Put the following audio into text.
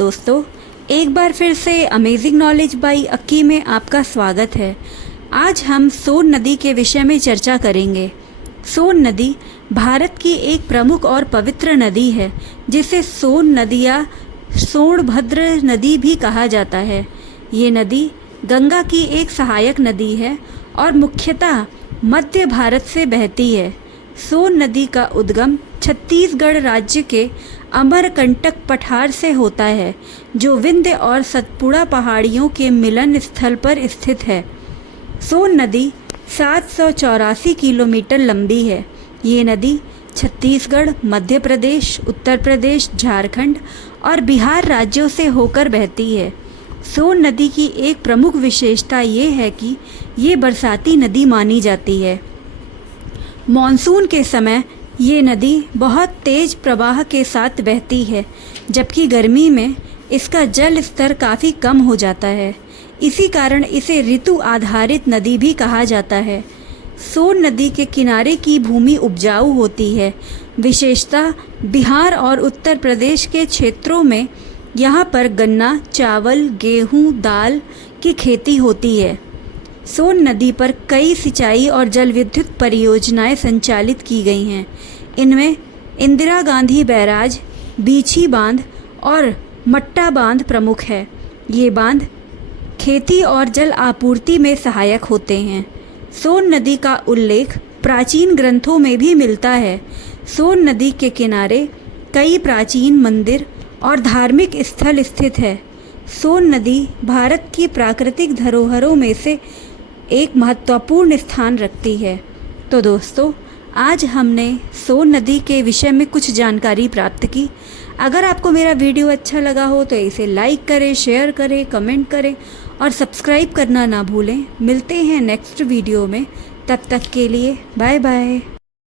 दोस्तों, एक बार फिर से अमेजिंग नॉलेज बाई अक्की में आपका स्वागत है। आज हम सोन नदी के विषय में चर्चा करेंगे। सोन नदी भारत की एक प्रमुख और पवित्र नदी है, जिसे सोन नदी या सोनभद्र नदी भी कहा जाता है। ये नदी गंगा की एक सहायक नदी है और मुख्यतः मध्य भारत से बहती है। सोन नदी का उद्गम छत्तीसगढ़ राज्य के अमरकंटक पठार से होता है, जो विंध्य और सतपुड़ा पहाड़ियों के मिलन स्थल पर स्थित है। सोन नदी 784 किलोमीटर लंबी है। ये नदी छत्तीसगढ़, मध्य प्रदेश, उत्तर प्रदेश, झारखंड और बिहार राज्यों से होकर बहती है। सोन नदी की एक प्रमुख विशेषता ये है कि ये बरसाती नदी मानी जाती है। मॉनसून के समय ये नदी बहुत तेज प्रवाह के साथ बहती है, जबकि गर्मी में इसका जल स्तर काफ़ी कम हो जाता है। इसी कारण इसे ऋतु आधारित नदी भी कहा जाता है। सोन नदी के किनारे की भूमि उपजाऊ होती है। विशेषतः बिहार और उत्तर प्रदेश के क्षेत्रों में यहाँ पर गन्ना, चावल, गेहूँ, दाल की खेती होती है। सोन नदी पर कई सिंचाई और जल विद्युत परियोजनाएं संचालित की गई हैं। इनमें इंदिरा गांधी बैराज, बीछी बांध और मट्टा बांध प्रमुख है। ये बांध खेती और जल आपूर्ति में सहायक होते हैं। सोन नदी का उल्लेख प्राचीन ग्रंथों में भी मिलता है। सोन नदी के किनारे कई प्राचीन मंदिर और धार्मिक स्थल स्थित है। सोन नदी भारत की प्राकृतिक धरोहरों में से एक महत्वपूर्ण स्थान रखती है। तो दोस्तों, आज हमने सोन नदी के विषय में कुछ जानकारी प्राप्त की। अगर आपको मेरा वीडियो अच्छा लगा हो तो इसे लाइक करें, शेयर करें, कमेंट करें और सब्सक्राइब करना ना भूलें। मिलते हैं नेक्स्ट वीडियो में। तब तक के लिए बाय बाय।